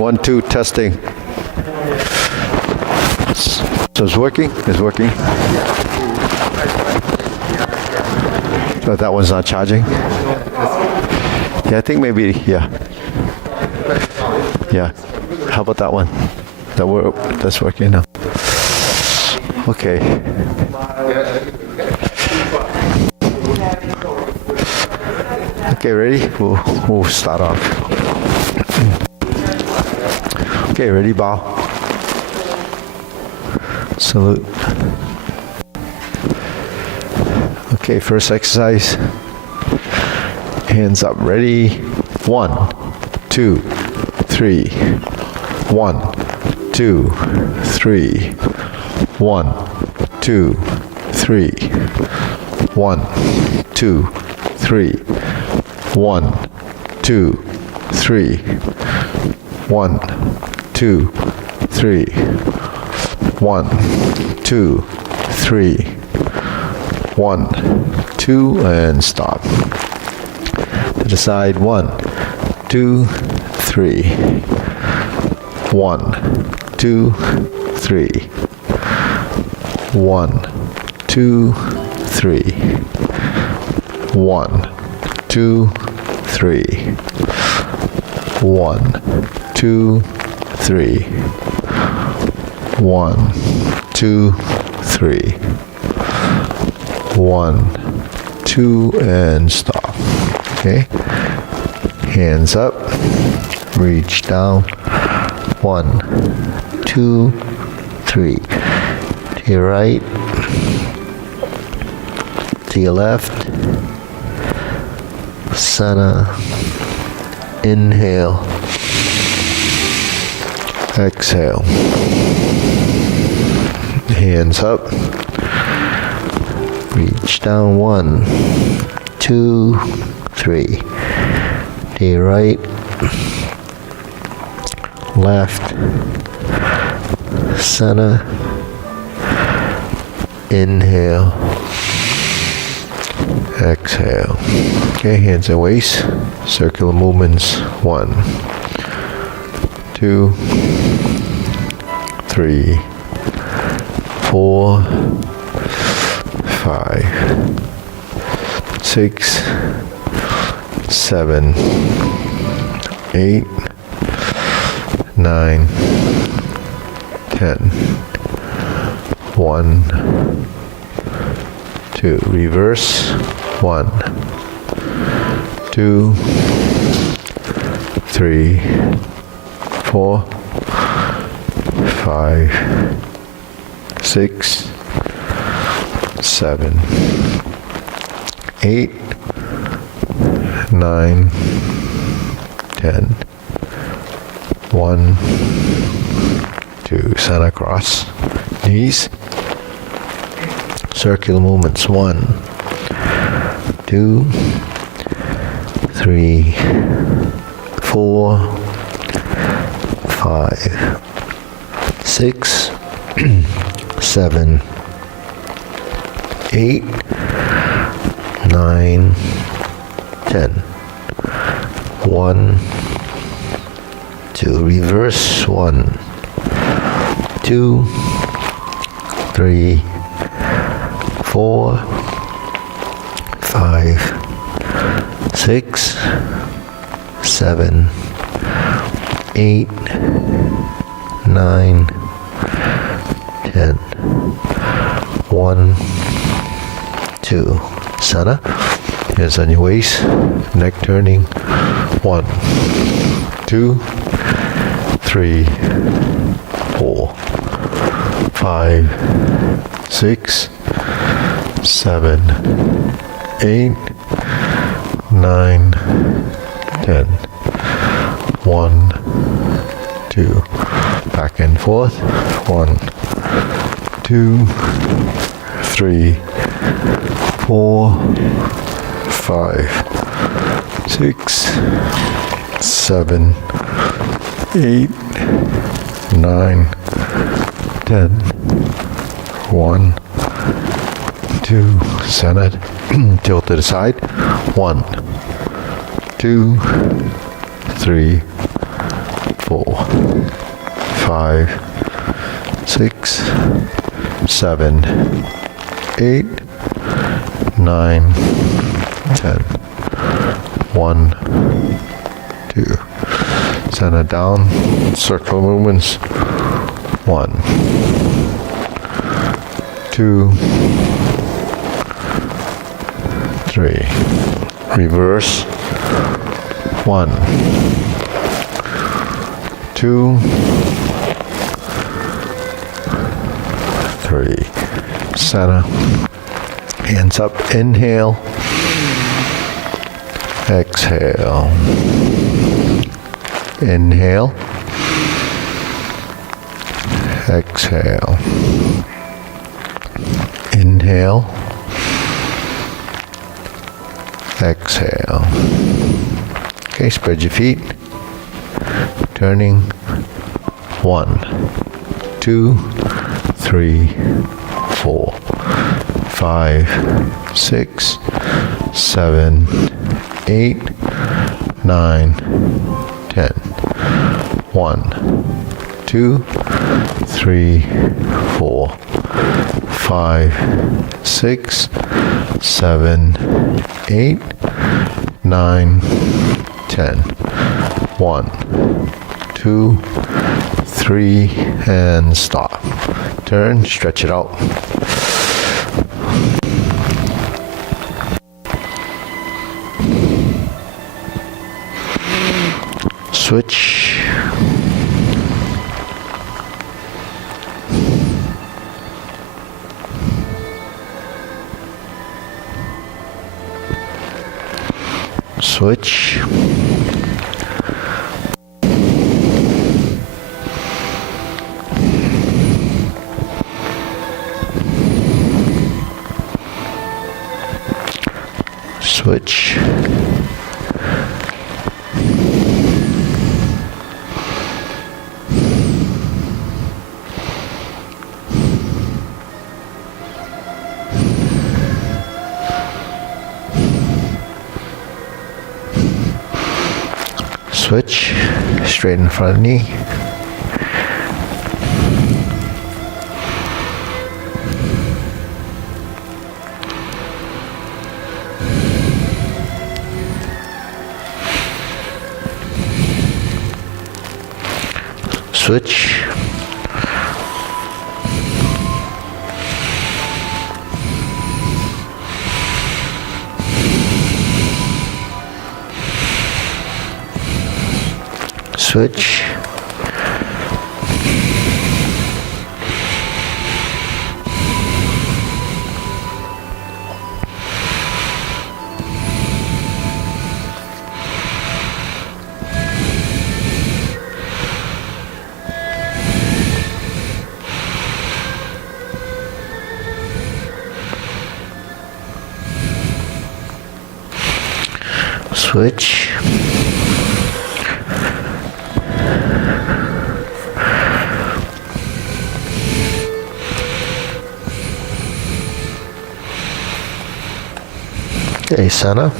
1, 2, testing. So it's working? It's working? So that one's not charging? Yeah, I think maybe, yeah. Yeah. How about that one? That's working now. Okay. Okay, ready? We'll start off. Okay, ready? Bow. Salute. Okay, first exercise. Hands up. Ready? 1, 2, 3. 1, 2, 3. 1, 2, 3. 1, 2, 3. 1, 2, 3. 1, 2, 3. 1, 2, 3. 1, 2, and stop. To the side. 1, 2, 3. 1, 2, 3. 1, 2, 3. 1, 2, 3. 1, 2, 3. 1, 2, 3. 1, 2, and stop. Okay. Hands up. Reach down. 1, 2, 3. To your right. To your left. Center. Inhale. Exhale. Hands up. Reach down. 1, 2, 3. To your right. Left. Center. Inhale. Exhale. Okay, hands at waist. Circular movements. 1, 2, 3, 4, 5, 6, 7, 8, 9, 10. 1, 2. Reverse. 1, 2, 3, 4, 5, 6, 7, 8, 9, 10. 1, 2. Center cross. Knees. Circular movements. 1, 2, 3, 4, 5, 6, 7, 8, 9, 10. 1, 2. Reverse. 1, 2, 3, 4, 5, 6, 7, 8, 9, 10. 1, 2. Center. Hands on your waist. Neck turning. 1, 2, 3, 4, 5, 6, 7, 8, 9, 10. 1, 2. Back and forth. 1, 2, 3, 4, 5, 6, 7, 8, 9, 10. 1, 2. Centered. Tilt to the side. 1, 2, 3, 4, 5, 6, 7, 8, 9, 10. 1, 2. Center down. Circle movements. 1, 2, 3. Reverse. 1, 2, 3. Center. Hands up. Inhale. Exhale. Inhale. Exhale. Inhale. Exhale. Okay, spread your feet. Turning. 1, 2, 3, 4, 5, 6, 7, 8, 9, 10. 1, 2, 3, 4, 5, 6, 7, 8, 9, 10. 1, 2, 3, and stop. Turn, stretch it out. Switch. Switch. Switch. Switch, straight in front of knee. Switch. Switch. Switch. Okay, center.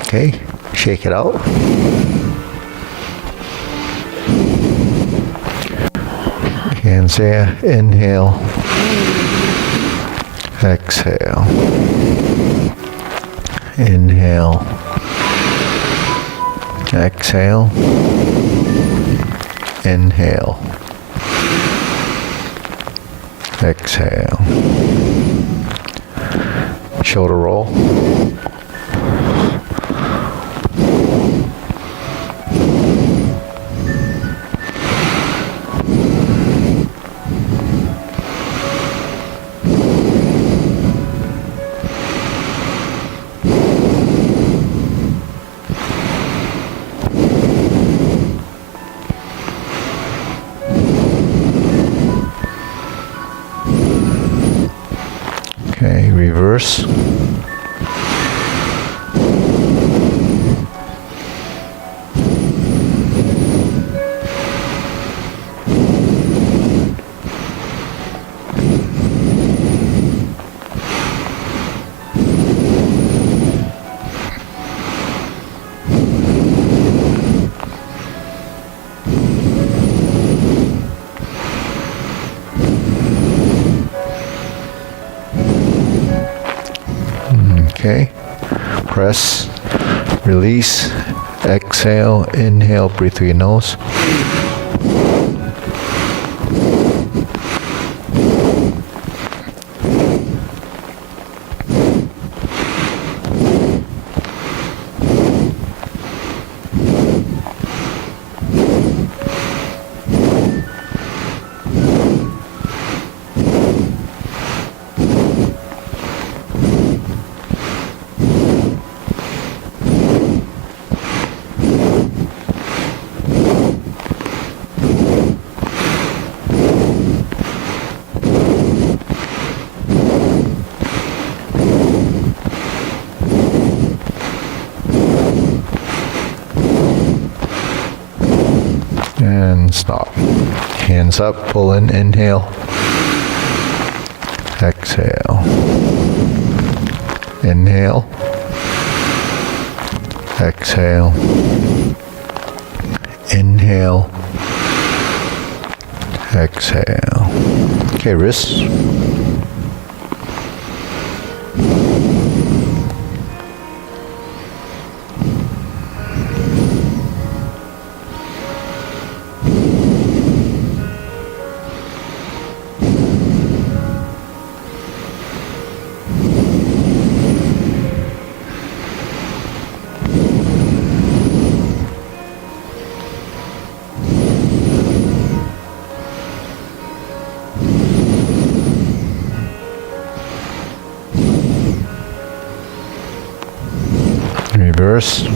Okay, shake it out. And say inhale, exhale, inhale, exhale, inhale, exhale. Shoulder roll. Okay, reverse. Okay, press, release, exhale, inhale, breathe through your nose. And stop. Hands up, pull in, inhale, exhale, inhale, exhale, inhale, exhale. Okay, wrists. Reverse.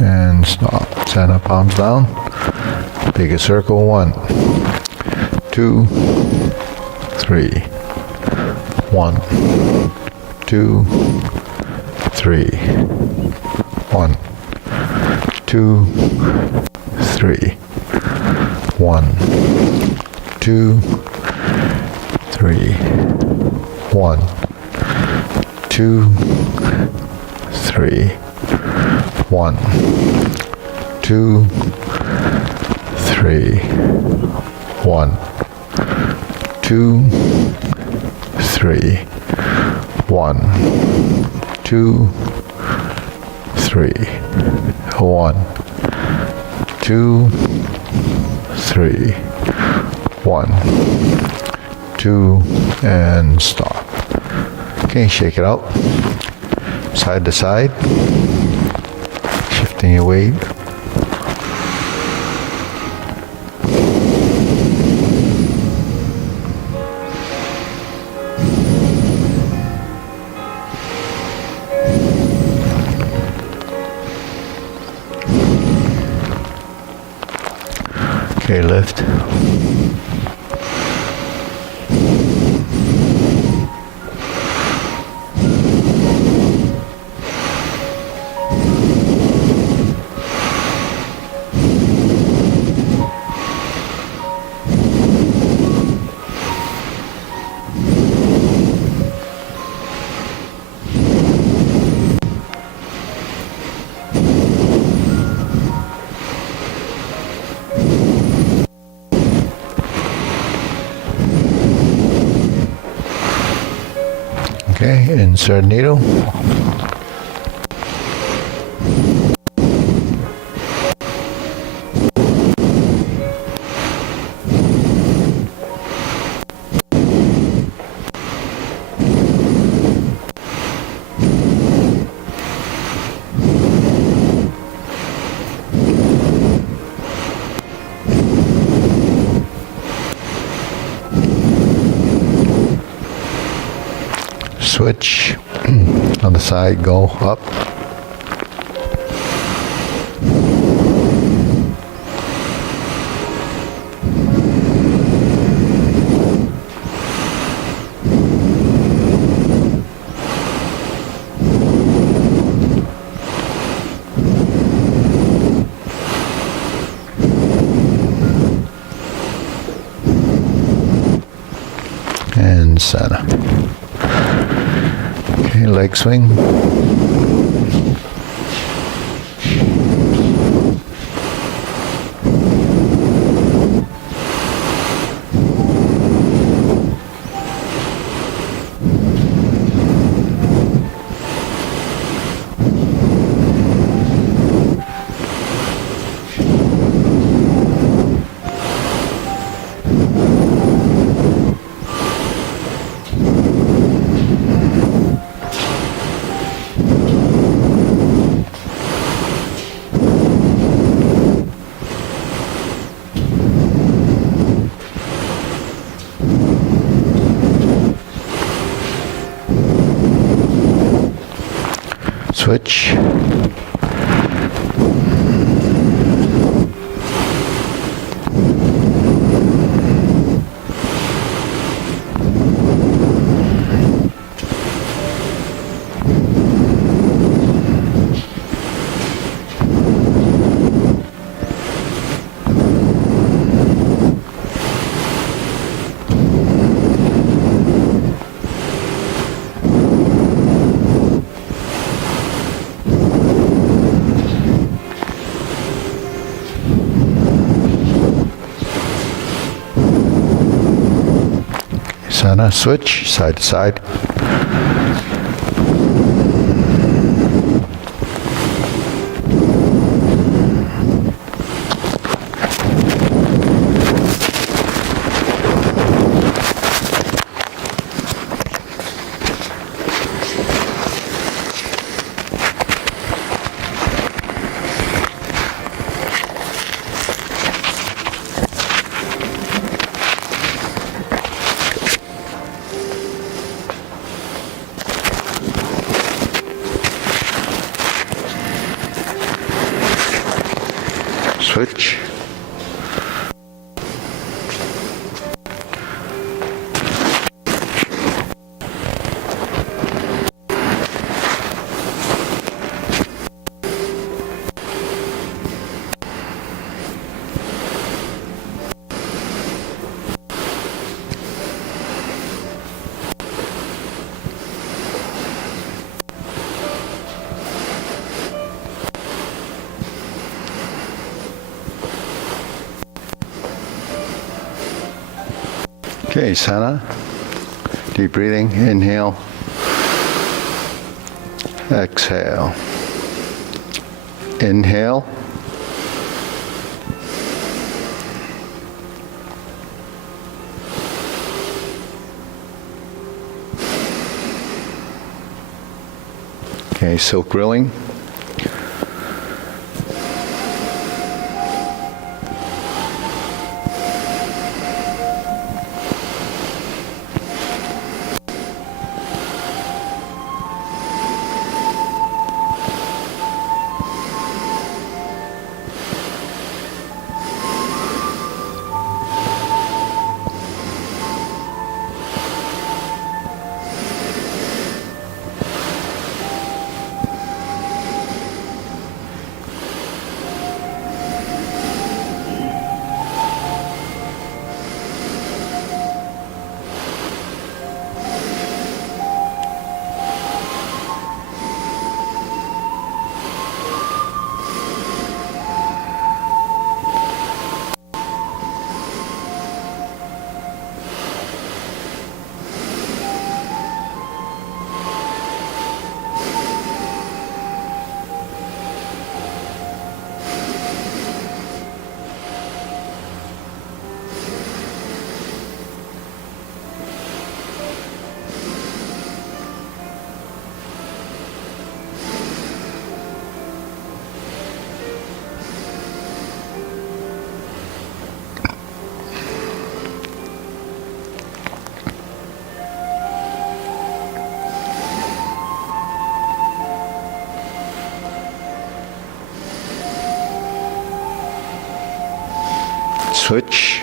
And stop. Center palms down. Big a circle. 1, 2, 3. 1, 2, 3. 1, 2, 3. 1, 2, 3. 1, 2, 3. 1, 2, 3. 1, 2, 3. 1, 2, 3. 1, 2, 3. 1, 2, and stop. Okay, shake it out. Side to side. Shifting your weight. Okay, lift. Okay, insert needle. Switch on the side, go up. And center. Okay, leg swing. Switch. Center, switch, side to side. Switch. Okay, center, Deep breathing. Inhale. Exhale. Inhale. Okay, silk grilling. Switch.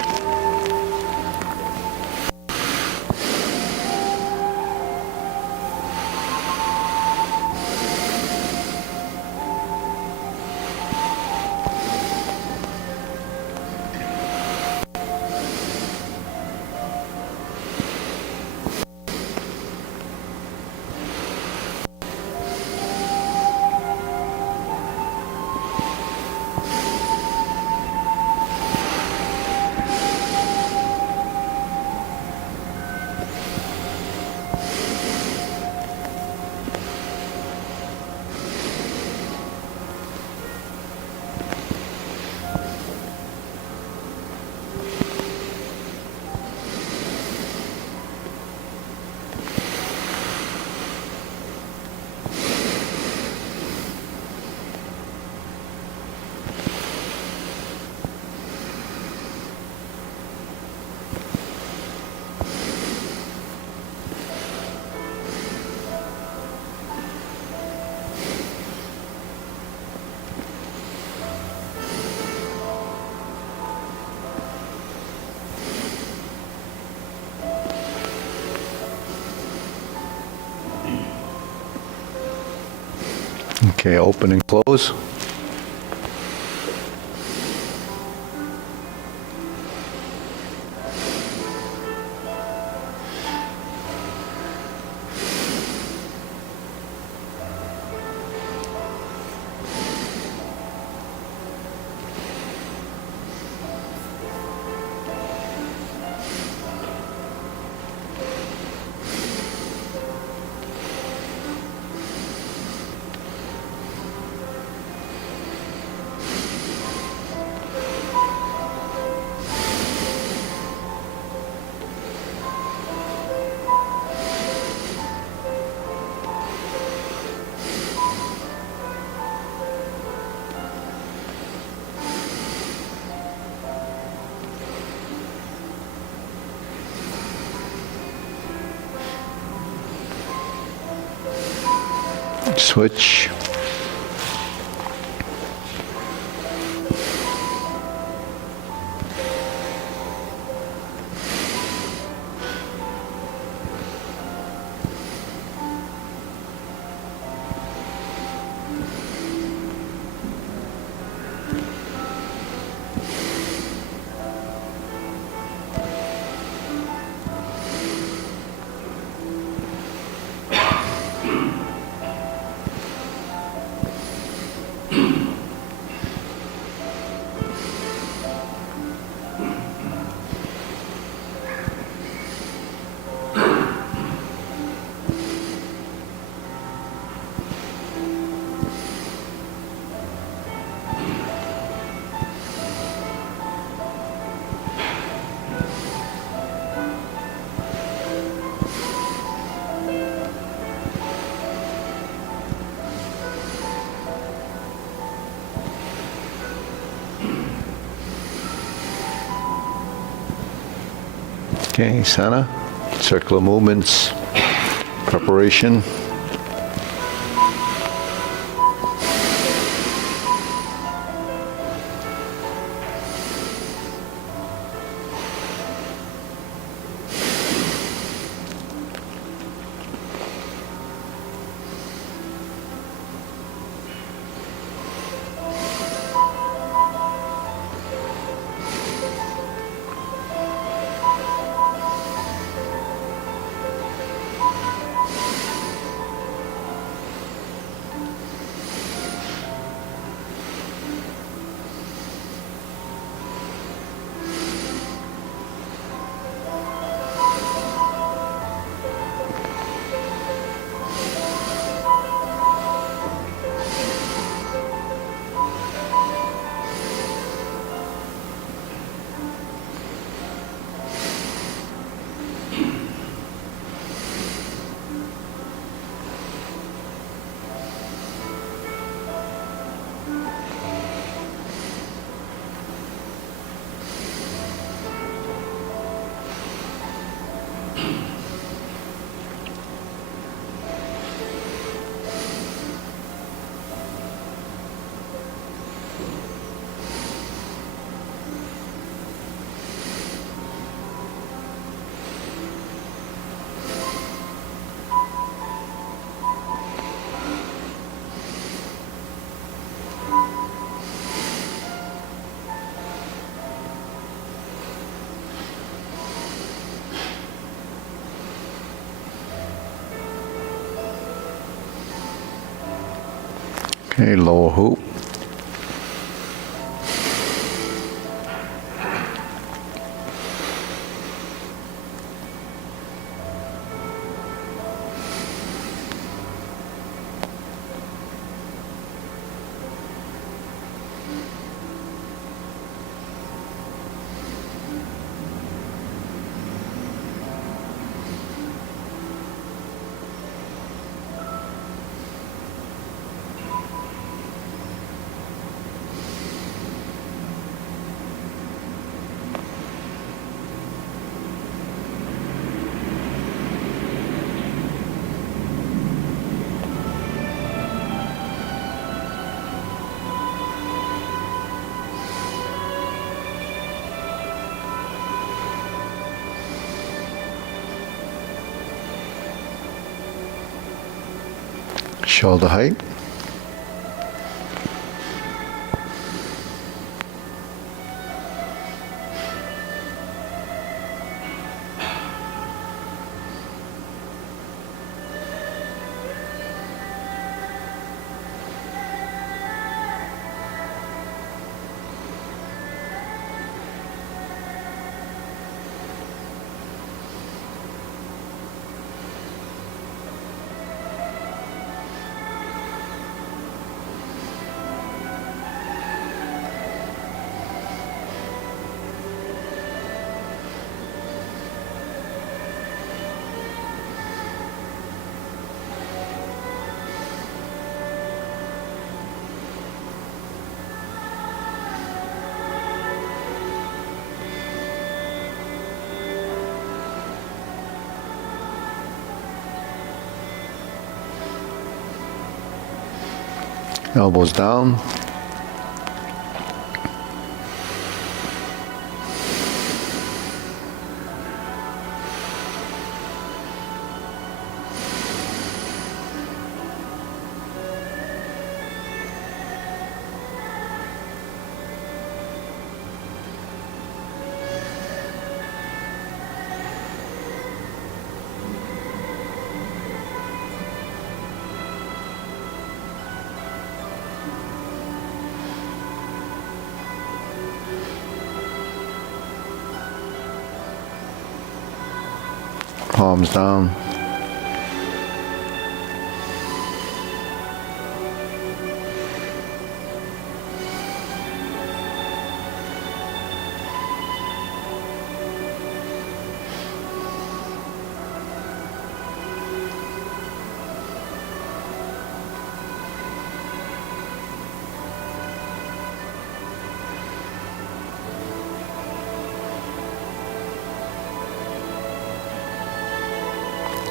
Okay, open and close. Switch. Okay, Sana. Circular movements. Preparation. Okay, lower hoop. Shoulder height. Elbows down. Palms down.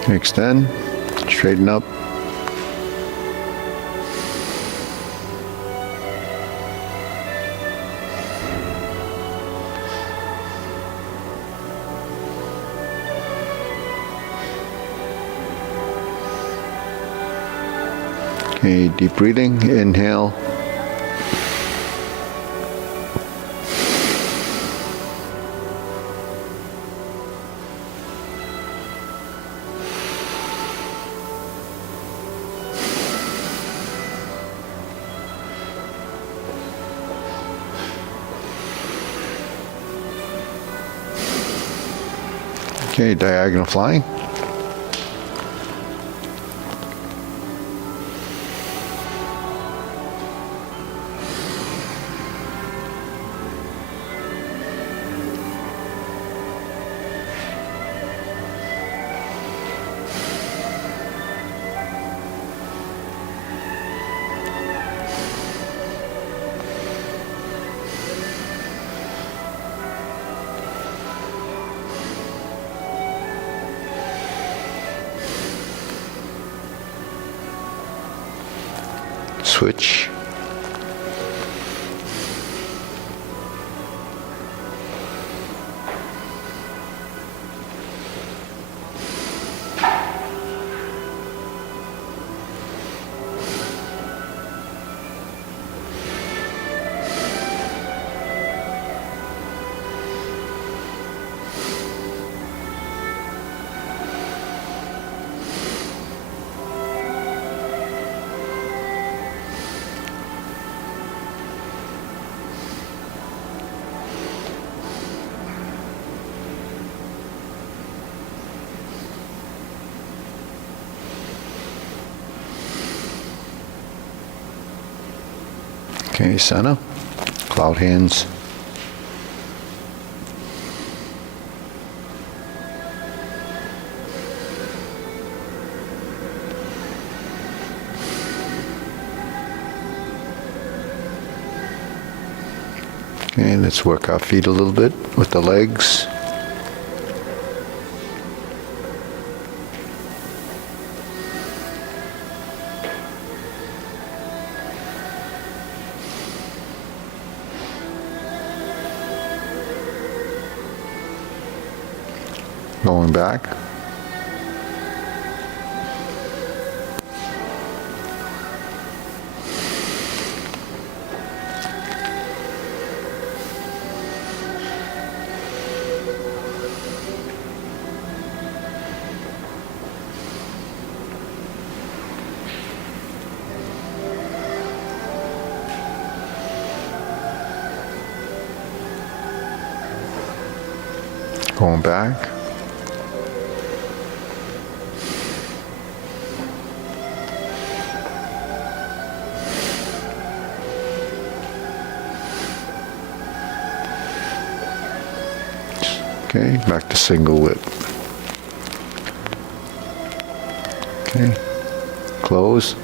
Extend, straighten up. Okay, deep breathing, inhale. Okay, diagonal flying. Switch. Okay, center, cloud hands. Okay, let's work our feet a little bit with the legs. Going back. Going back. Okay, back to single whip. Okay, close.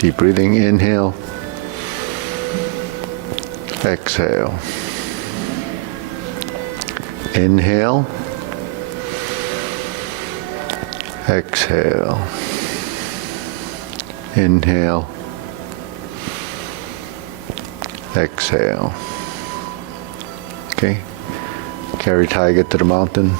Deep breathing, inhale. Exhale. Inhale. Exhale. Inhale. Exhale. Okay. Carry tiger to the mountain.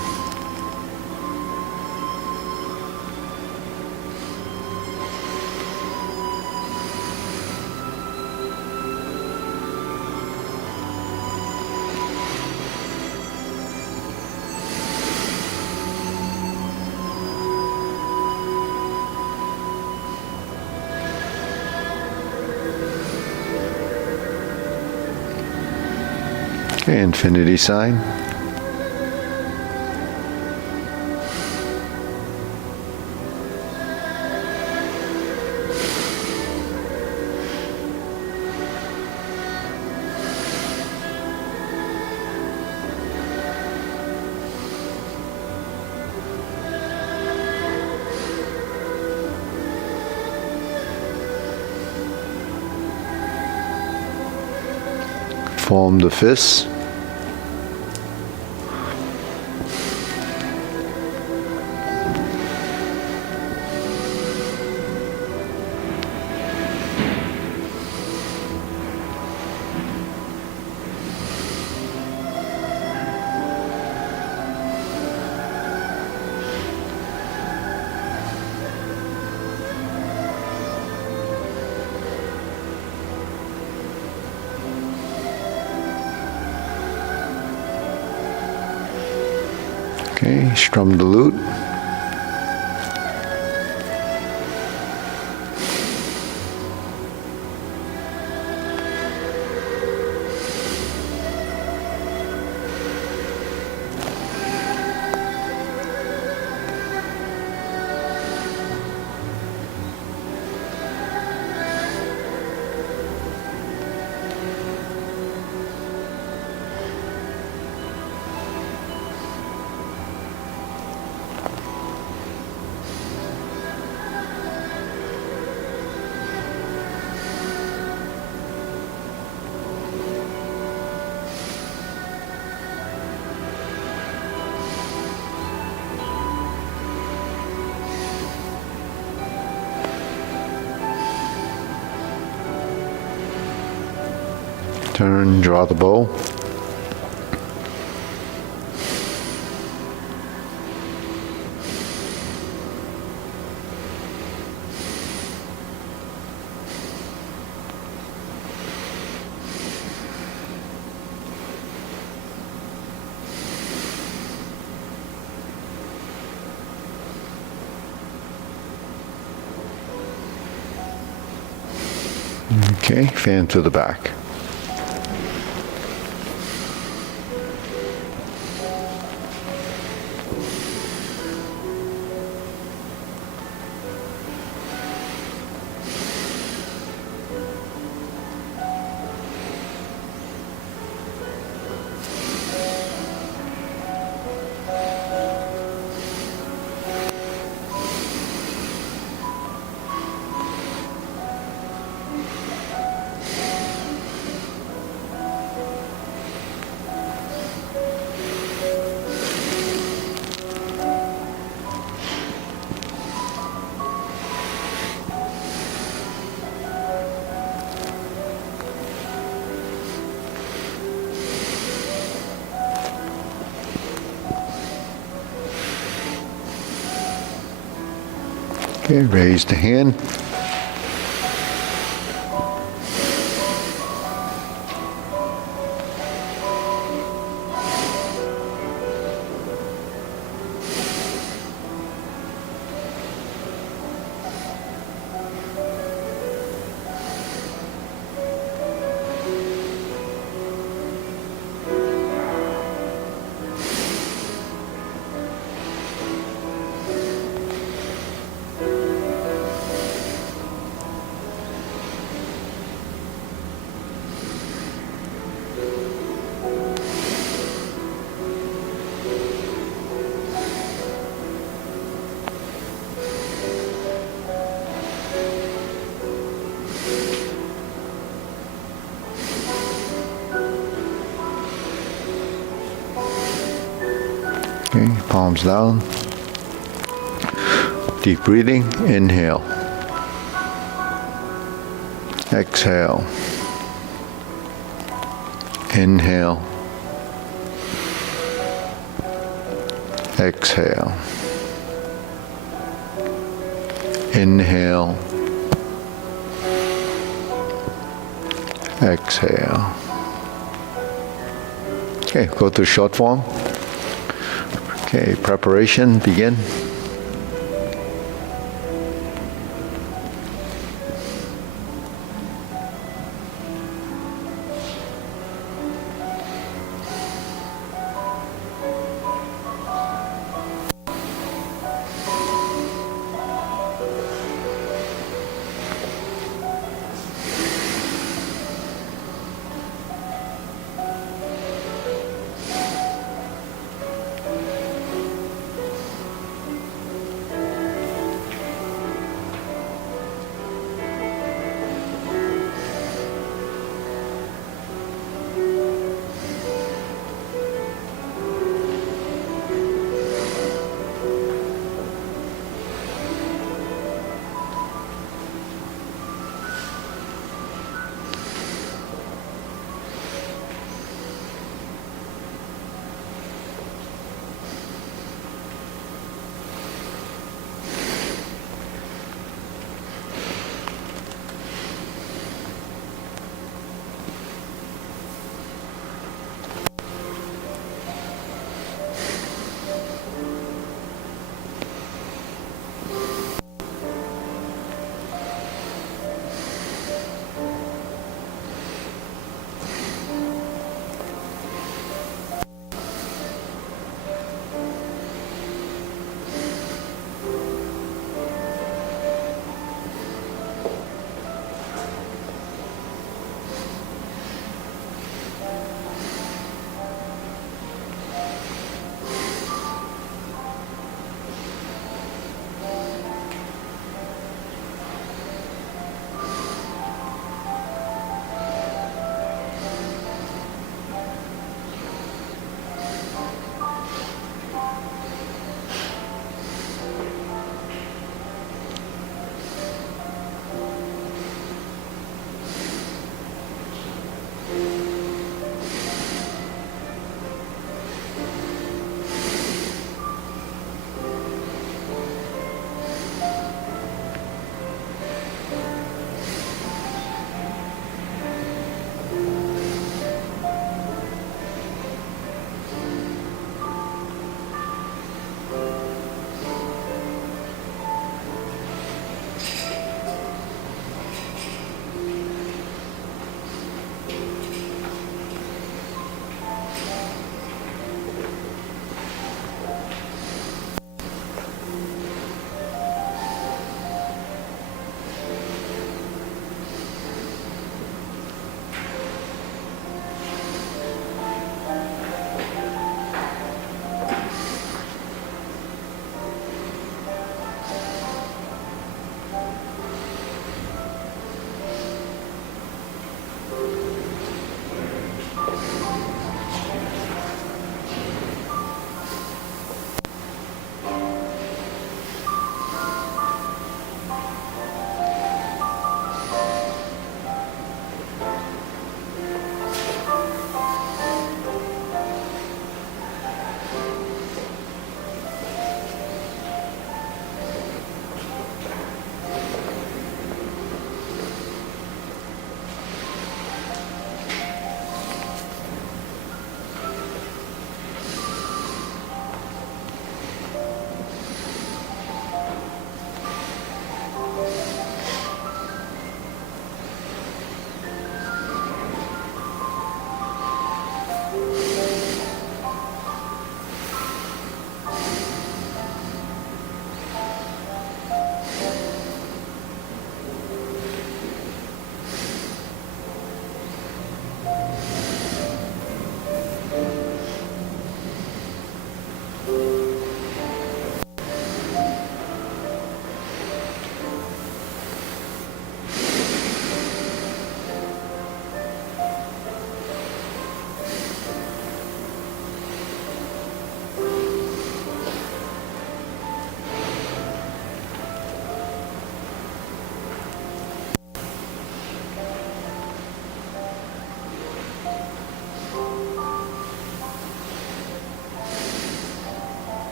Okay, infinity sign. Form the fists. Okay, strum the lute. Turn, draw the bow. Okay, fan to the back. Okay, raise the hand. Okay, palms down. Deep breathing, inhale. Exhale. Inhale. Exhale. Inhale. Exhale. Okay, go through short form. Okay, preparation, begin.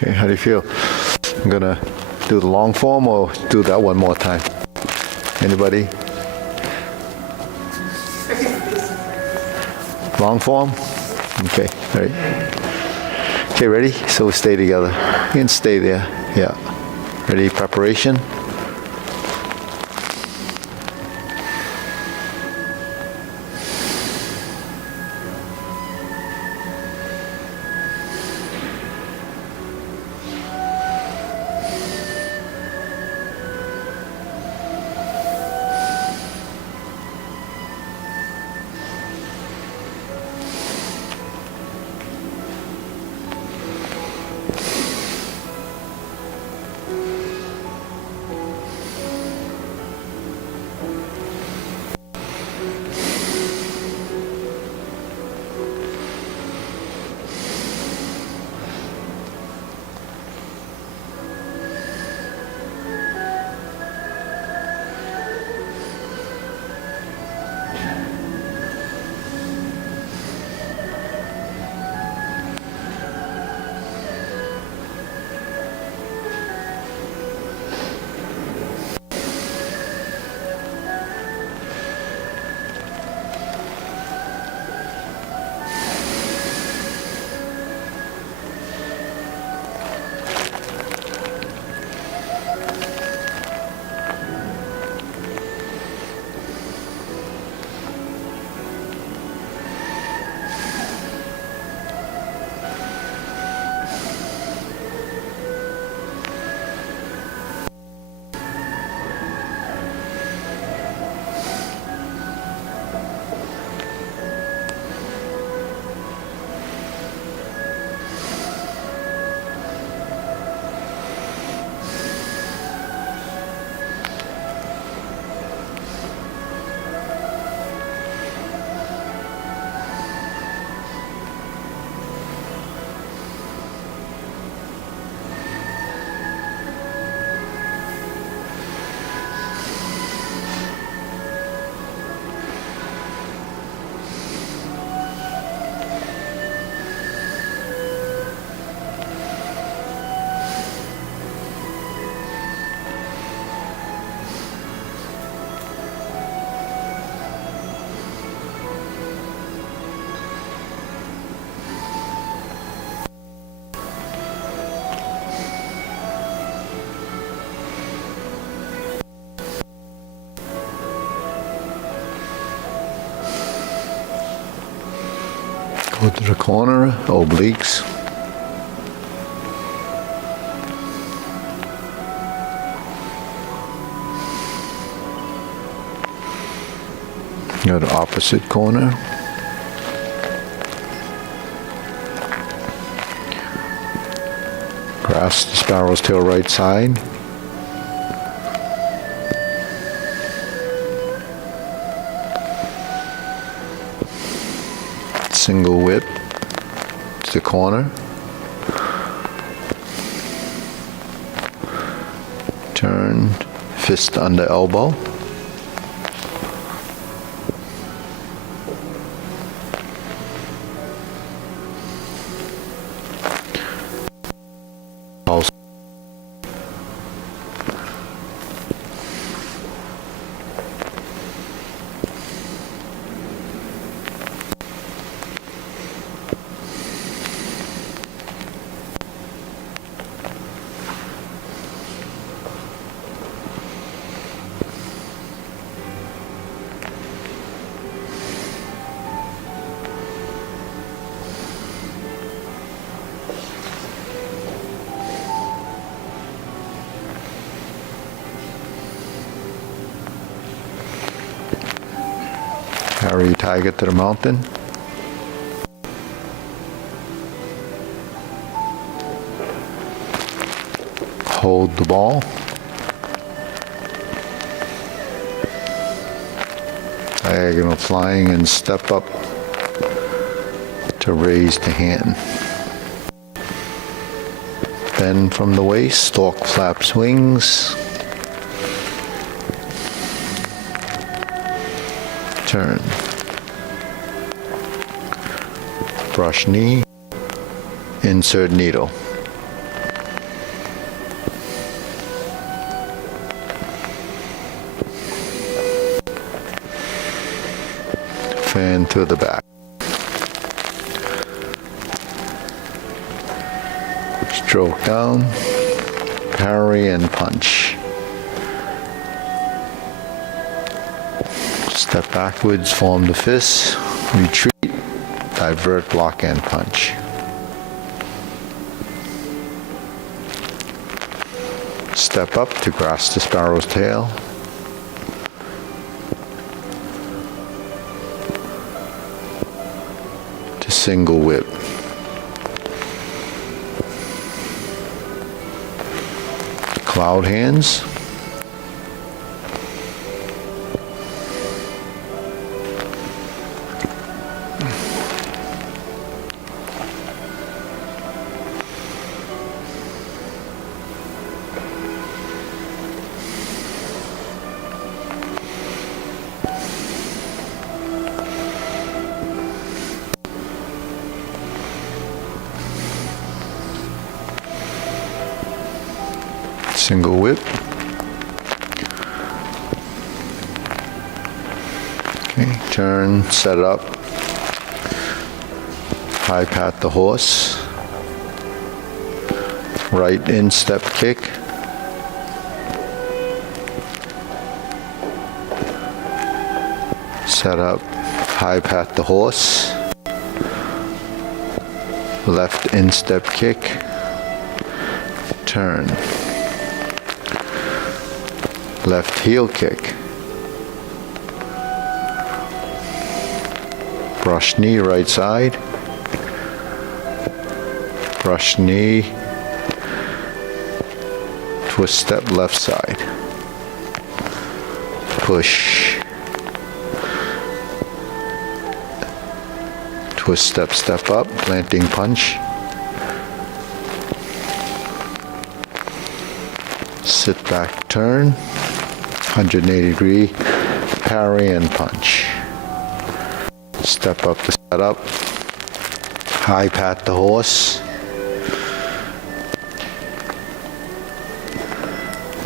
Okay, how do you feel? I'm gonna do the long form or do that one more time? Anybody? Long form? Okay, all right. Okay, ready? So we stay together. You can stay there. Yeah. Ready? Preparation? Go to the corner, obliques. Go to opposite corner. Grasp the sparrow's tail right side. Single whip to the corner. Turn, fist under elbow. Pulse. Carry your tiger to the mountain. Hold the ball. Diagonal flying and step up to raise the hand. Bend from the waist, stork flaps wings. Turn. Brush knee, insert needle. fan to the back. Stroke down, parry and punch. Step backwards, form the fist, retreat, divert, block and punch. Step up to grasp the sparrow's tail. To single whip. Cloud hands. Single whip. Okay, turn, set up. High pat the horse. Right instep kick. Set up, high pat the horse. Left instep kick. Turn. Left heel kick. Brush knee right side. Brush knee. Twist step left side. Push. Twist step, step up, planting punch. Sit back, turn. 180 degree parry and punch. Step up to set up. High pat the horse.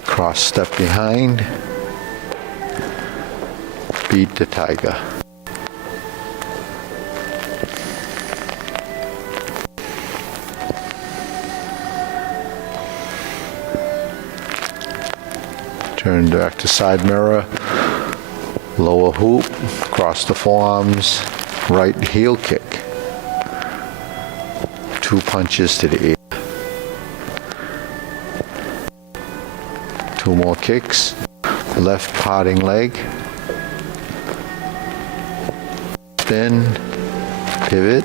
Cross step behind. Beat the tiger. Turn back to side mirror, lower hoop, cross the forearms, right heel kick. 2 punches to the ear. 2 more kicks, left parting leg, spin, pivot,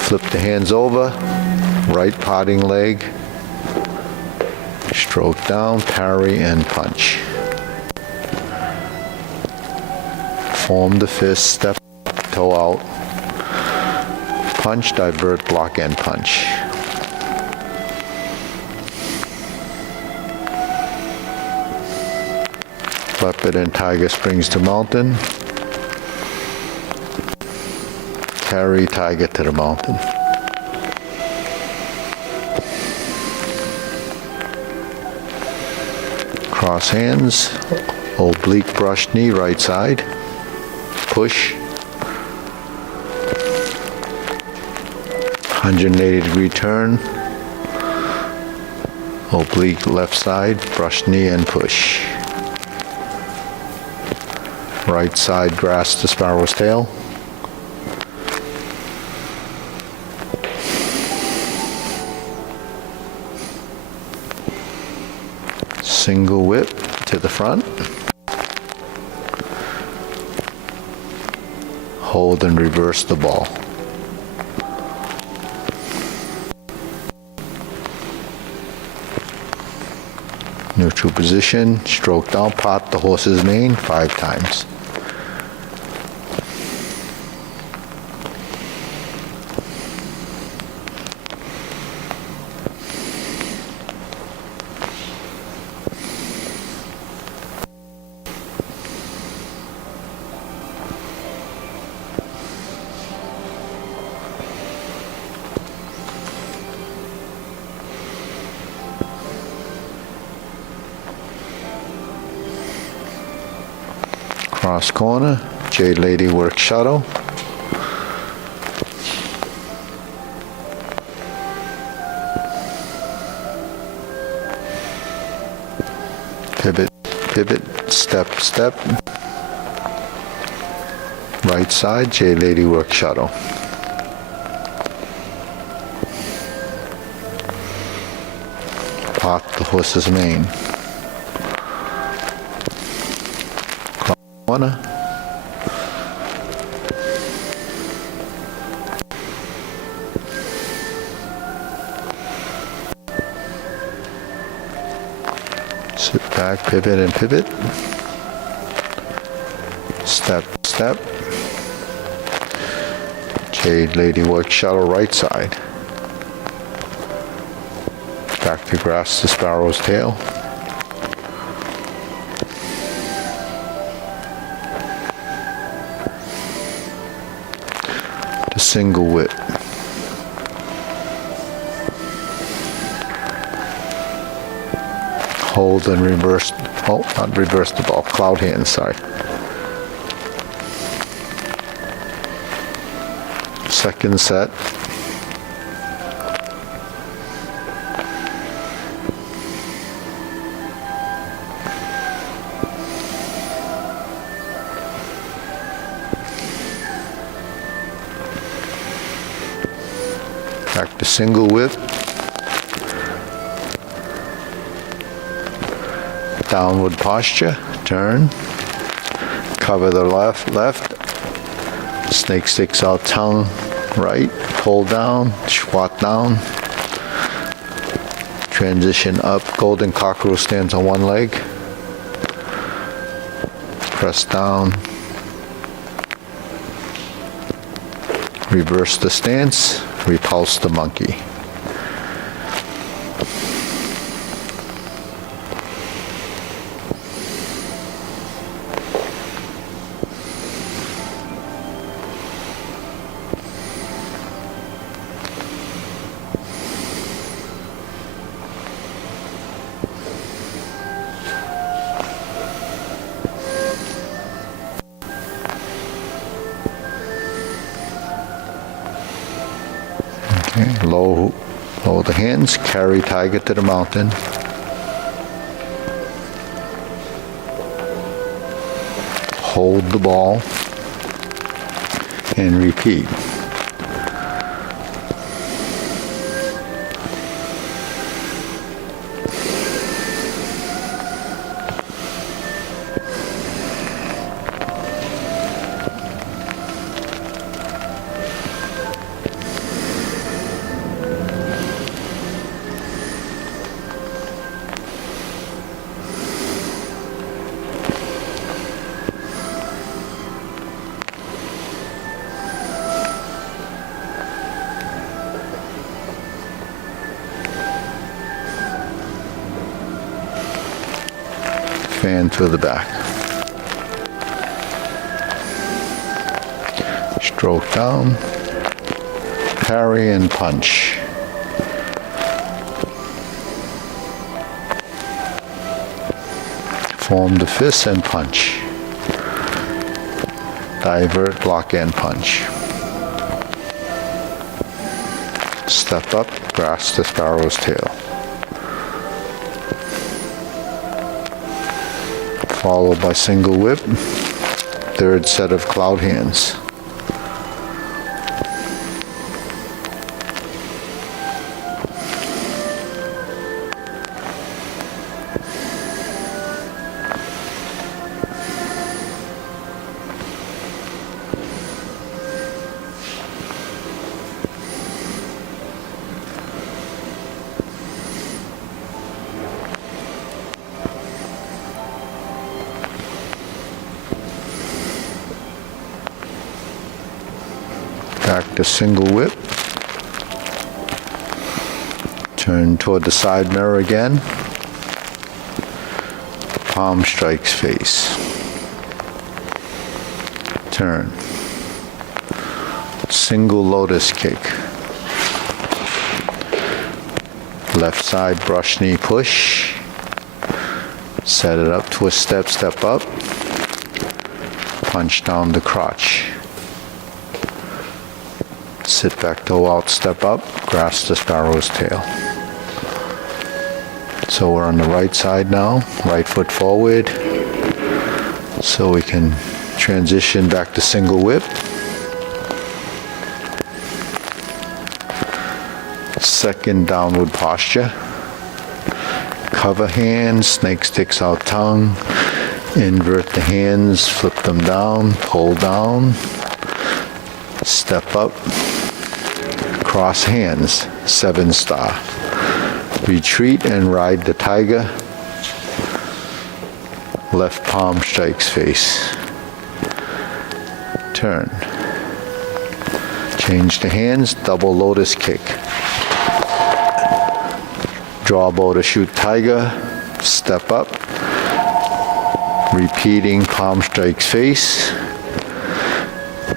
flip the hands over, right parting leg, stroke down, parry and punch. Form the fist, step, toe out, punch, divert, block and punch. Leopard and tiger springs to mountain. Carry tiger to the mountain. Cross hands, oblique brush knee right side, push, 180 degree turn, oblique left side, brush knee and push. Right side grasp the sparrow's tail. Single whip to the front. Hold and reverse the ball. Neutral position, stroke down, pot the horse's mane 5 times. Cross corner, Jade Lady work shuttle. Pivot, pivot, step, step. Right side, Jade Lady work shuttle. Pop the horse's mane. Corner. Sit back, pivot and pivot. Step, step. Jade Lady work shuttle right side. Back to grasp the sparrow's tail. The single whip. Hold and reverse, oh, not reverse the ball, cloud hand, sorry. Second set. Back to single whip. Downward posture, turn, cover the left, snake sticks out tongue, right, pull down, squat down, transition up, golden cockerel stands on one leg, press down, reverse the stance, repulse the monkey. Okay, low the hands, carry tiger to the mountain. Hold the ball and repeat. Fan to the back. Stroke down, parry and punch. Form the fist and punch. Divert, block and punch. Step up, grasp the sparrow's tail. Followed by single whip, third set of cloud hands. Back to single whip. Turn toward the side mirror again. Palm strikes face. Turn. Single lotus kick. Left side brush knee push. Set it up, twist step, step up. punch down the crotch. Sit back toe out, step up, grasp the sparrow's tail. So we're on the right side now, right foot forward. So we can transition back to single whip. Second downward posture. Cover hands, snake sticks out tongue. Invert the hands, flip them down, pull down. Step up. Cross hands, 7-star. Retreat and ride the tiger. Left palm strikes face. Turn. Change the hands, double lotus kick. Draw bow to shoot tiger. Step up. Repeating palm strikes face.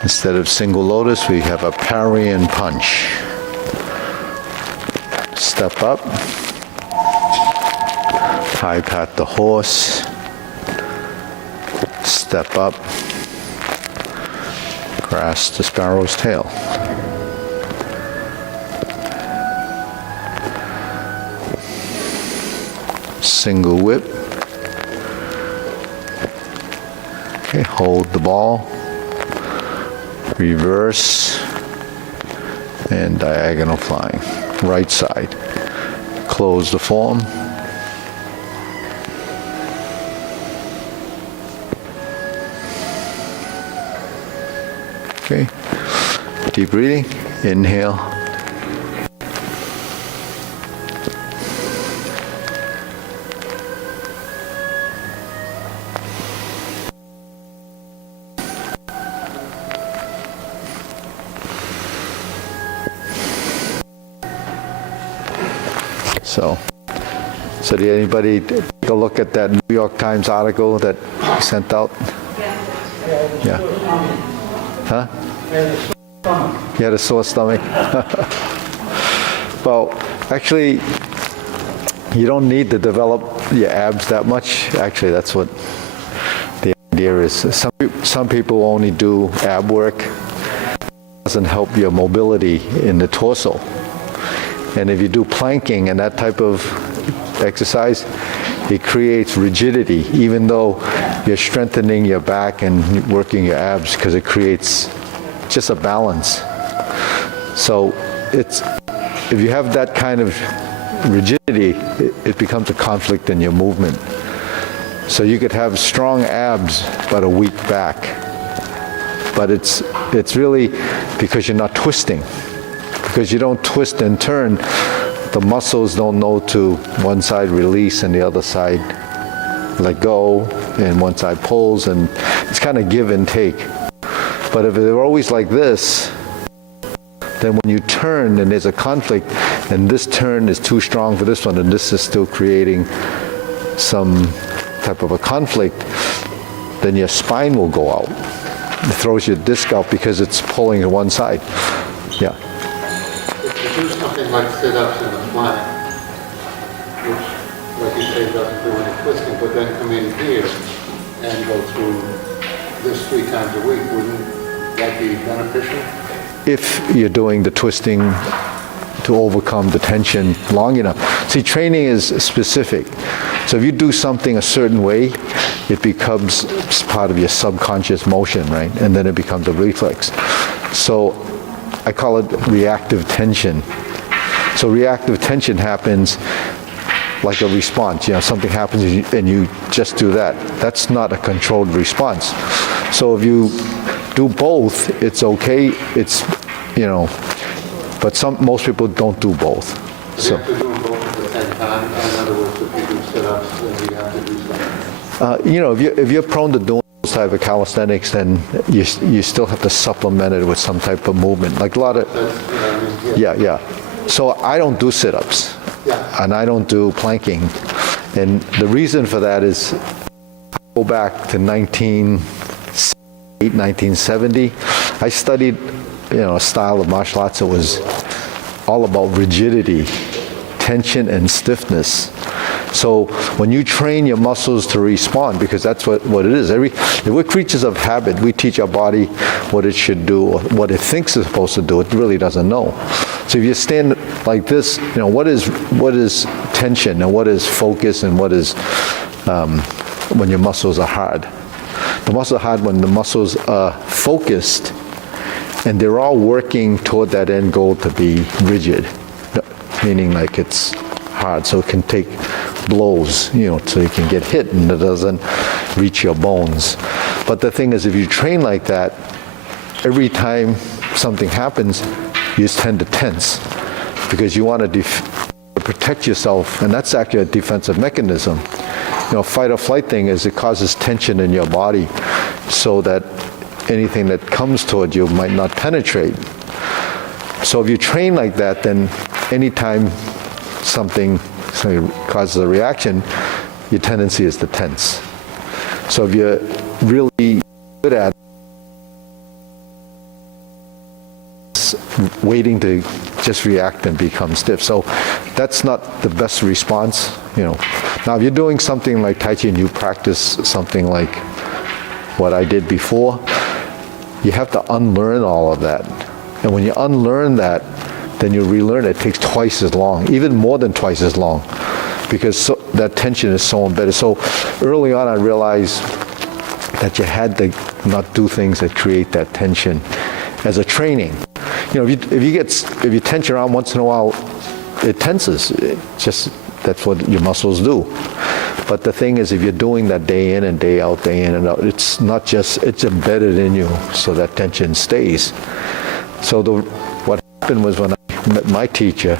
Instead of single lotus, we have a parry and punch. Step up. High pat the horse. Step up. Grasp the sparrow's tail. Single whip. Okay, hold the ball. Reverse. And diagonal flying. Right side. Close the form. Okay. Deep breathing. Inhale. So did anybody take a look at that New York Times article that he sent out? Yeah. Huh? He had a sore stomach. Well, actually, you don't need to develop your abs that much. Actually, that's what the idea is. Some people only do ab work. It doesn't help your mobility in the torso. And if you do planking and that type of exercise, it creates rigidity, even though you're strengthening your back and working your abs, because it creates just a balance. So if you have that kind of rigidity, it becomes a conflict in your movement. So you could have strong abs but a weak back. But it's really because you're not twisting. Because you don't twist and turn, the muscles don't know to one side release and the other side let go, and one side pulls, and it's kind of give and take. But if they're always like this, then when you turn and there's a conflict, and this turn is too strong for this one, and this is still creating some type of a conflict, then your spine will go out. It throws your disc out because it's pulling to one side. Yeah. If you do something like sit-ups in the flat, which, like you say, doesn't do any twisting, but then come in here and go through this 3 times a week, wouldn't that be beneficial? If you're doing the twisting to overcome the tension long enough. See, training is specific. So if you do something a certain way, it becomes part of your subconscious motion, right? And then it becomes a reflex. So I call it reactive tension. So reactive tension happens like a response. You know, something happens and you just do that. That's not a controlled response. So if you do both, it's okay. It's, you know, but most people don't do both. So you have to do them both at the same time. In other words, if you do sit-ups, then you have to do something. You know, if you're prone to doing those type of calisthenics, then you still have to supplement it with some type of movement. Like a lot of, yeah. So I don't do sit-ups, and I don't do planking, and the reason for that is, go back to 1970. I studied, you know, a style of martial arts that was all about rigidity, tension, and stiffness. So when you train your muscles to respond, because that's what it is. If we're creatures of habit, we teach our body what it should do or what it thinks it's supposed to do. It really doesn't know. So if you stand like this, what is tension and what is focus and what is when your muscles are hard. The muscles are hard when the muscles are focused and they're all working toward that end goal to be rigid, meaning like it's hard, so it can take blows, so you can get hit and it doesn't reach your bones. But the thing is, if you train like that, every time something happens, you tend to tense because you want to protect yourself, and that's actually a defensive mechanism. Fight or flight thing is it causes tension in your body so that anything that comes toward you might not penetrate. So if you train like that, then anytime something causes a reaction, your tendency is to tense. So if you're really good at waiting to just react and become stiff. So that's not the best response, Now if you're doing something like Tai Chi and you practice something like what I did before, you have to unlearn all of that. And when you unlearn that, then you relearn it. It takes twice as long, even more than twice as long, because that tension is so embedded. So early on I realized that you had to not do things that create that tension as a training. If you tense your arm once in a while, it tenses. That's what your muscles do. But the thing is, if you're doing that day in and day out, it's not just, it's embedded in you, so that tension stays. So what happened was when I met my teacher,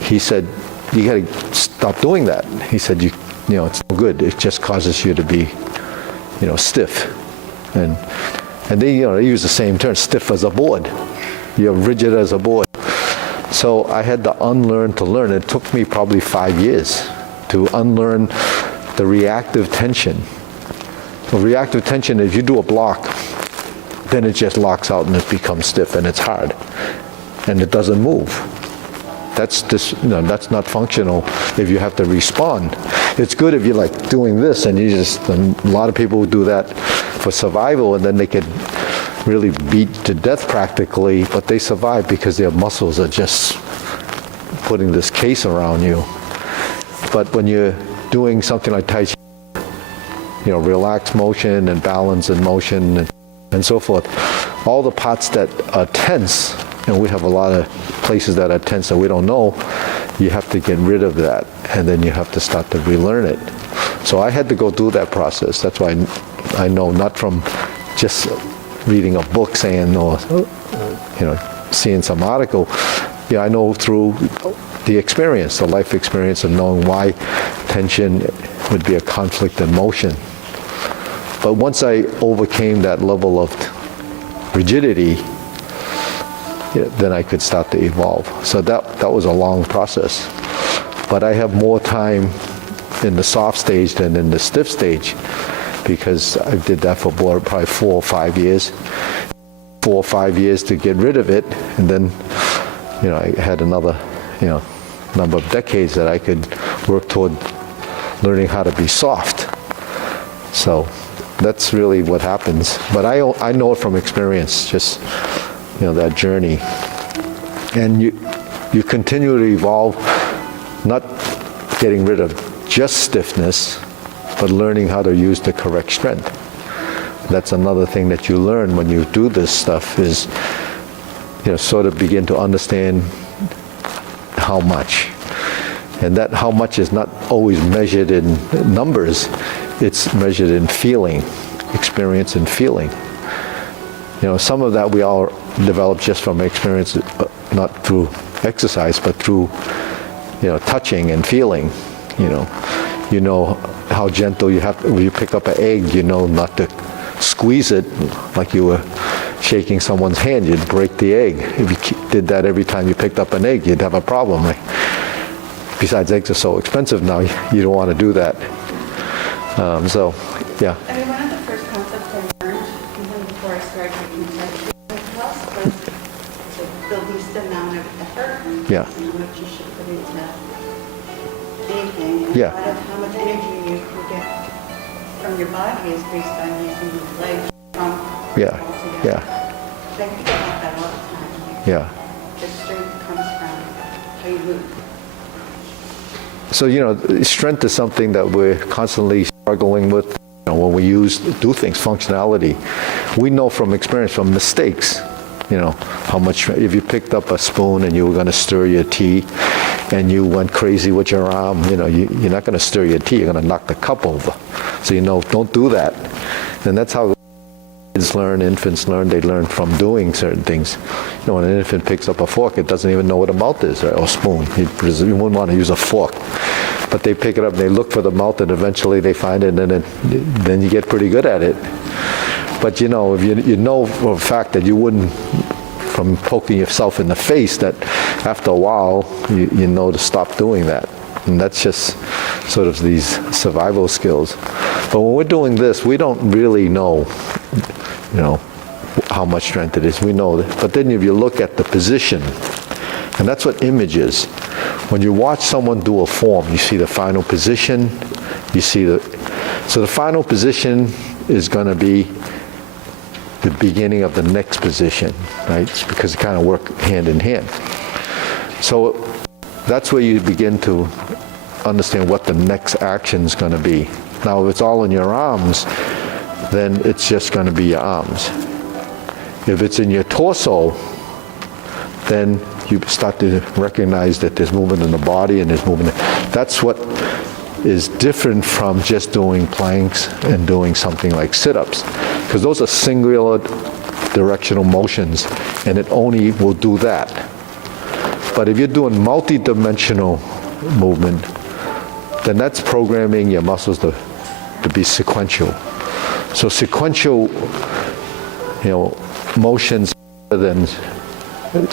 he said, you got to stop doing that. He said, it's no good. It just causes you to be, stiff. And they use the same term, stiff as a board. You're rigid as a board. So I had to unlearn to learn. It took me probably 5 years to unlearn the reactive tension. So reactive tension, if you do a block, then it just locks out and it becomes stiff and it's hard. And it doesn't move. That's not functional if you have to respond. It's good if you're like doing this and a lot of people do that for survival and then they could really beat to death practically, but they survive because their muscles are just putting this case around you. But when you're doing something like Tai Chi, relaxed motion and balance and motion and so forth, all the parts that are tense, and we have a lot of places that are tense that we don't know, you have to get rid of that, and then you have to start to relearn it. So I had to go through that process. That's why I know, not from just reading a book saying, or seeing some article. I know through the experience, the life experience of knowing why tension would be a conflict in motion. But once I overcame that level of rigidity, then I could start to evolve. So that was a long process. But I have more time in the soft stage than in the stiff stage, because I did that for probably 4 or 5 years. 4 or 5 years to get rid of it, and then, I had another, number of decades that I could work toward learning how to be soft. So that's really what happens. But I know it from experience, just, that journey. And you continue to evolve, not getting rid of just stiffness, but learning how to use the correct strength. That's another thing that you learn when you do this stuff is, sort of begin to understand how much. And that how much is not always measured in numbers, it's measured in feeling, experience and feeling. Some of that we all develop just from experience, not through exercise, but through, touching and feeling. You know how gentle you have to, when you pick up an egg, not to squeeze it like you were shaking someone's hand, you'd break the egg. If you did that every time you picked up an egg, you'd have a problem. Besides, eggs are so expensive now, you don't want to do that. So, yeah. I mean, one of the first concepts I learned even before I started taking Tai Chi class was the least amount of effort Yeah. and how much you should put into anything. And Yeah. a lot of how much energy you can get from your body is based on using your legs from Yeah, altogether. yeah, So I think about that all the time. Like, yeah. the strength comes from how you move. So, strength is something that we're constantly struggling with. When we do things, functionality, we know from experience, from mistakes, how much, if you picked up a spoon and you were going to stir your tea and you went crazy with your arm, you're not going to stir your tea, you're going to knock the cup over. So, don't do that. And that's how kids learn, infants learn, they learn from doing certain things. When an infant picks up a fork, it doesn't even know what a mouth is, right? Or a spoon. You wouldn't want to use a fork. But they pick it up and they look for the mouth and eventually they find it and then you get pretty good at it. But if you know for a fact that you wouldn't, from poking yourself in the face, that after a while you know to stop doing that. And that's just sort of these survival skills. But when we're doing this, we don't really know, how much strength it is. We know that. But then if you look at the position, and that's what image is. When you watch someone do a form, you see the final position, so the final position is going to be the beginning of the next position, right? Because they kind of work hand in hand. So that's where you begin to understand what the next action is going to be. Now, if it's all in your arms, then it's just going to be your arms. If it's in your torso, then you start to recognize that there's movement in the body and there's movement. That's what is different from just doing planks and doing something like sit-ups. Because those are singular directional motions, and it only will do that. But if you're doing multi-dimensional movement, then that's programming your muscles to be sequential. So sequential, motions rather than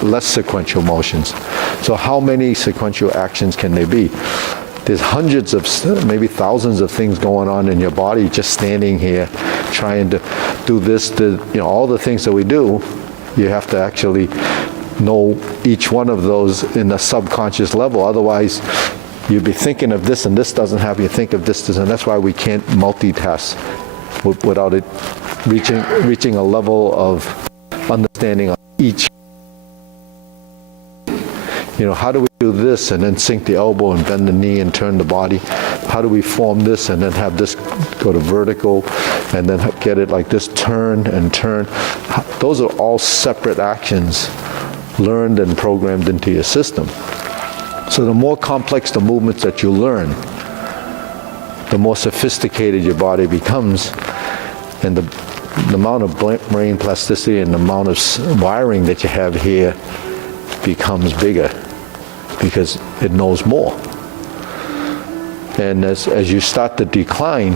less sequential motions. So how many sequential actions can there be? There's hundreds of, maybe thousands of things going on in your body just standing here trying to do this, all the things that we do, you have to actually know each one of those in a subconscious level. Otherwise, you'd be thinking of this and this doesn't happen, you think of this, and that's why we can't multitask without it reaching a level of understanding on each. How do we do this and then sink the elbow and bend the knee and turn the body? How do we form this and then have this go to vertical and then get it like this, turn and turn? Those are all separate actions learned and programmed into your system. So the more complex the movements that you learn, the more sophisticated your body becomes, and the amount of brain plasticity and the amount of wiring that you have here becomes bigger because it knows more. And as you start to decline,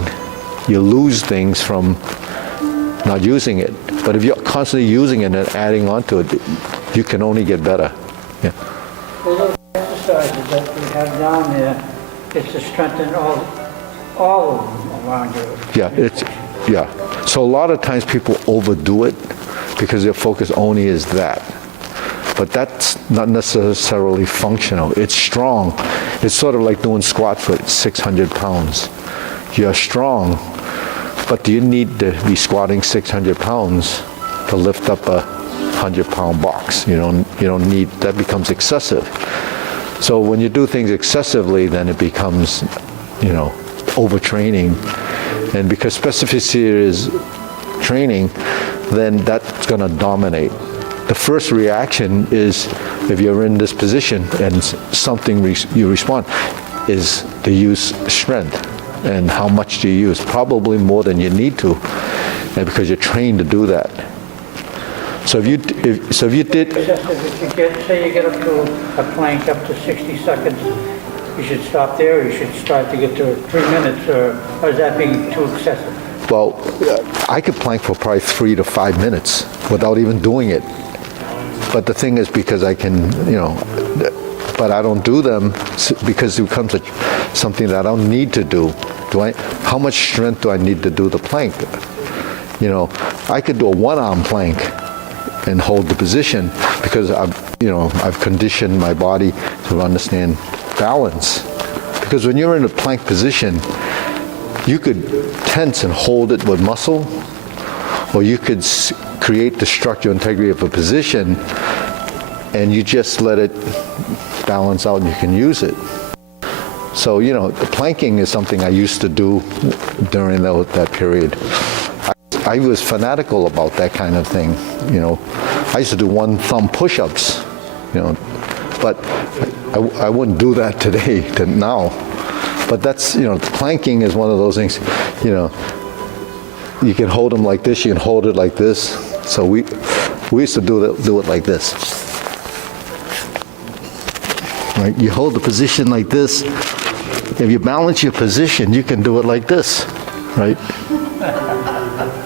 you lose things from not using it. But if you're constantly using it and adding onto it, you can only get better. Yeah. Well, those exercises that we have down there, it's to strengthen all of them around you. Yeah. So a lot of times people overdo it because their focus only is that. But that's not necessarily functional. It's strong. It's sort of like doing squats for 600 pounds. You're strong, but do you need to be squatting 600 pounds to lift up a 100-pound box? You don't need, that becomes excessive. So when you do things excessively, then it becomes, overtraining. And because specificity is training, then that's going to dominate. The first reaction is, if you're in this position and something you respond, is to use strength. And how much do you use? Probably more than you need to, and because you're trained to do that. So if you did, Say you get up to a plank up to 60 seconds, you should stop there, or you should start to get to 3 minutes, or is that being too excessive? well, I could plank for probably 3 to 5 minutes without even doing it. But the thing is, because I can, but I don't do them because it becomes something that I don't need to do. How much strength do I need to do the plank? I could do a one-arm plank and hold the position because I've conditioned my body to understand balance. Because when you're in a plank position, you could tense and hold it with muscle, or you could create the structural integrity of a position and you just let it balance out and you can use it. So, you know, the planking is something I used to do during that period. I was fanatical about that kind of thing, you know. I used to do one thumb push-ups, you know, but I wouldn't do that today, now. But that's, you know, planking is one of those things, you know, you can hold them like this, you can hold it like this. So we used to do it like this. Right? You hold the position like this. If you balance your position, you can do it like this, right?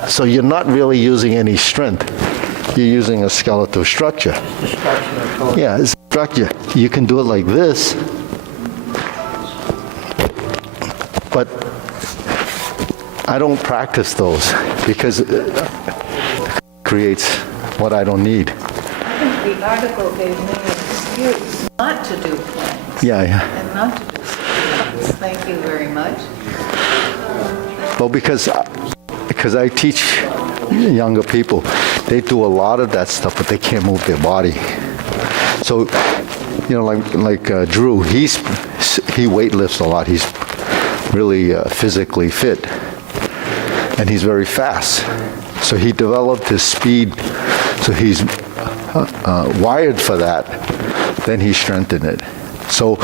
So you're not really using any strength. You're using a skeletal structure. The structure. Yeah, it's a structure. You can do it like this, but I don't practice those because it creates what I don't need. I think the article gave me an excuse not to do planks. Yeah. And not to do squats. Thank you very much. Well, because I teach younger people, they do a lot of that stuff, but they can't move their body. So, you know, like Drew, he weightlifts a lot. He's really physically fit, and he's very fast. So he developed his speed. So he's wired for that. Then he strengthened it. So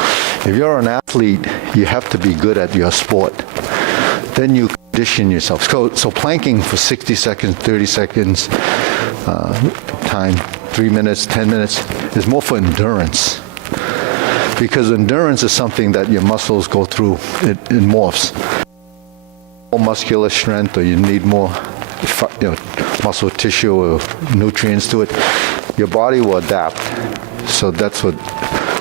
if you're an athlete, you have to be good at your sport. Then you condition yourself. So planking for 60 seconds, 30 seconds, time, 3 minutes, 10 minutes, is more for endurance. Because endurance is something that your muscles go through, it morphs. More muscular strength, or you need more muscle tissue or nutrients to it, your body will adapt. So that's what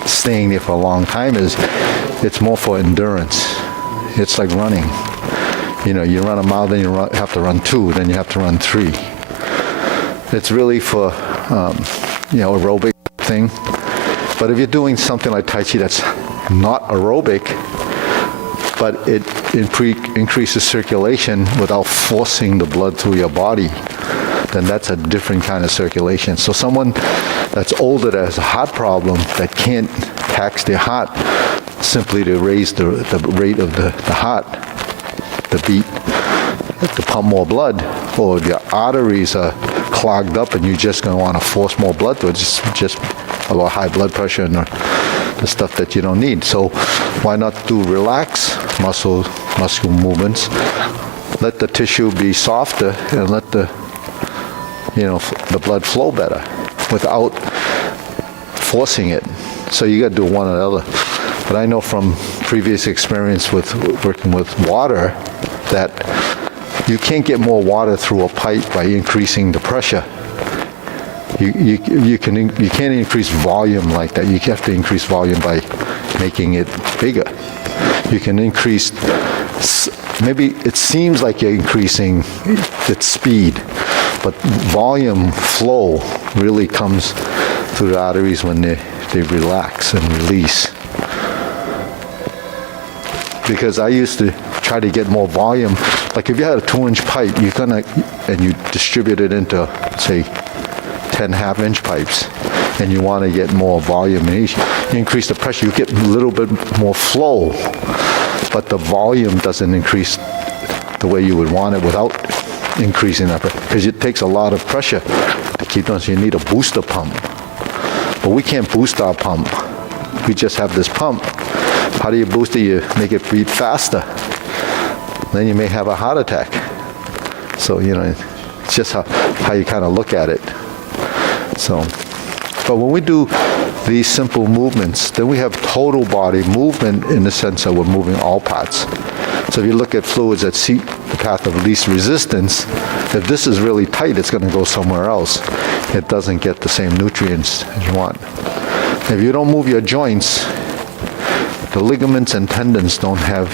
staying there for a long time is. It's more for endurance. It's like running. You know, you run a mile, then you have to run 2, then you have to run 3. It's really for, aerobic thing. But if you're doing something like Tai Chi that's not aerobic, but it increases circulation without forcing the blood through your body, then that's a different kind of circulation. So someone that's older that has a heart problem that can't tax their heart simply to raise the rate of the heart, the beat, to pump more blood, or your arteries are clogged up and you're just going to want to force more blood to it, just about high blood pressure and the stuff that you don't need. So why not do relaxed muscle movements, let the tissue be softer and let the blood flow better without forcing it. So you got to do one or the other. But I know from previous experience with working with water that you can't get more water through a pipe by increasing the pressure. You can't increase volume like that. You have to increase volume by making it bigger. You can increase, maybe it seems like you're increasing its speed, but volume flow really comes through the arteries when they relax and release. Because I used to try to get more volume. Like if you had a 2-inch pipe, and you distribute it into, say, 10 half-inch pipes, and you want to get more volume in each, you increase the pressure, you get a little bit more flow, but the volume doesn't increase the way you would want it without increasing that pressure, because it takes a lot of pressure to keep going, so you need a booster pump. But we can't boost our pump. We just have this pump. How do you boost it? You make it beat faster. Then you may have a heart attack. So, it's just how you kind of look at it. So, but when we do these simple movements, then we have total body movement in the sense that we're moving all parts. So if you look at fluids that seek the path of least resistance, if this is really tight, it's going to go somewhere else. It doesn't get the same nutrients as you want. If you don't move your joints, the ligaments and tendons don't have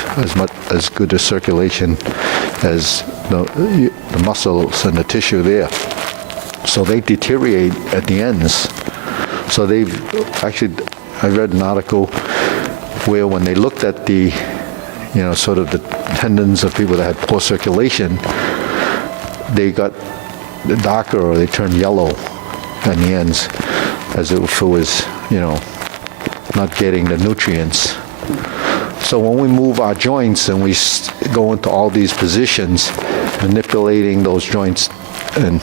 as good a circulation as the muscles and the tissue there. So they deteriorate at the ends. So I read an article where when they looked at the, sort of the tendons of people that had poor circulation, they got darker or they turned yellow on the ends, as if it was, not getting the nutrients. So when we move our joints and we go into all these positions, manipulating those joints and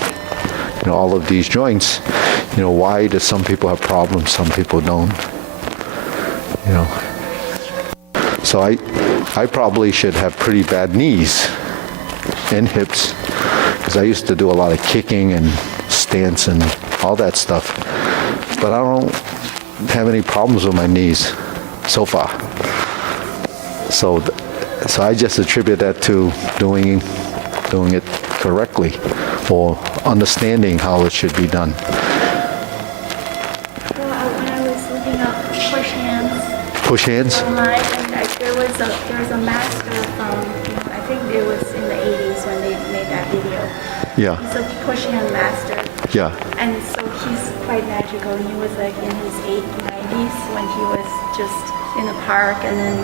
all of these joints, why do some people have problems, some people don't? So I probably should have pretty bad knees and hips, because I used to do a lot of kicking and stance and all that stuff. But I don't have any problems with my knees so far. So I just attribute that to doing it correctly or understanding how it should be done. Well, when I was looking up push hands Push hands? online, and there was a master from, I think it was in the 80s when they made that video. Yeah, He's a push hand master, yeah, and so he's quite magical. He was like in his 90s when he was just in the park, and then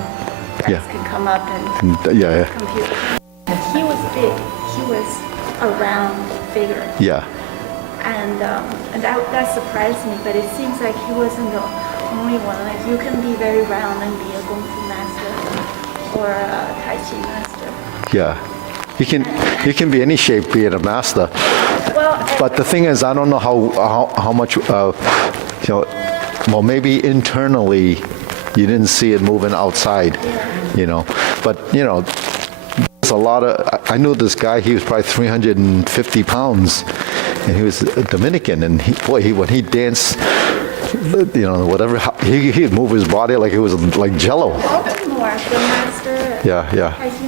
guys Yeah. could come up and yeah, compete with him. He was big. He was a round figure. yeah. And that surprised me, but it seems like he wasn't the only one. Like you can be very round and be a Kung Fu master or a Tai Chi master. Yeah, you can be any shape being a master. Well, But the thing is, I don't know how much, well, maybe internally you didn't see it moving outside, But, there's a lot of, I knew this guy, he was probably 350 pounds, and he was a Dominican, and when he danced, whatever, he'd move his body like it was like jello. Baltimore, the master Yeah, yeah. Tai Chi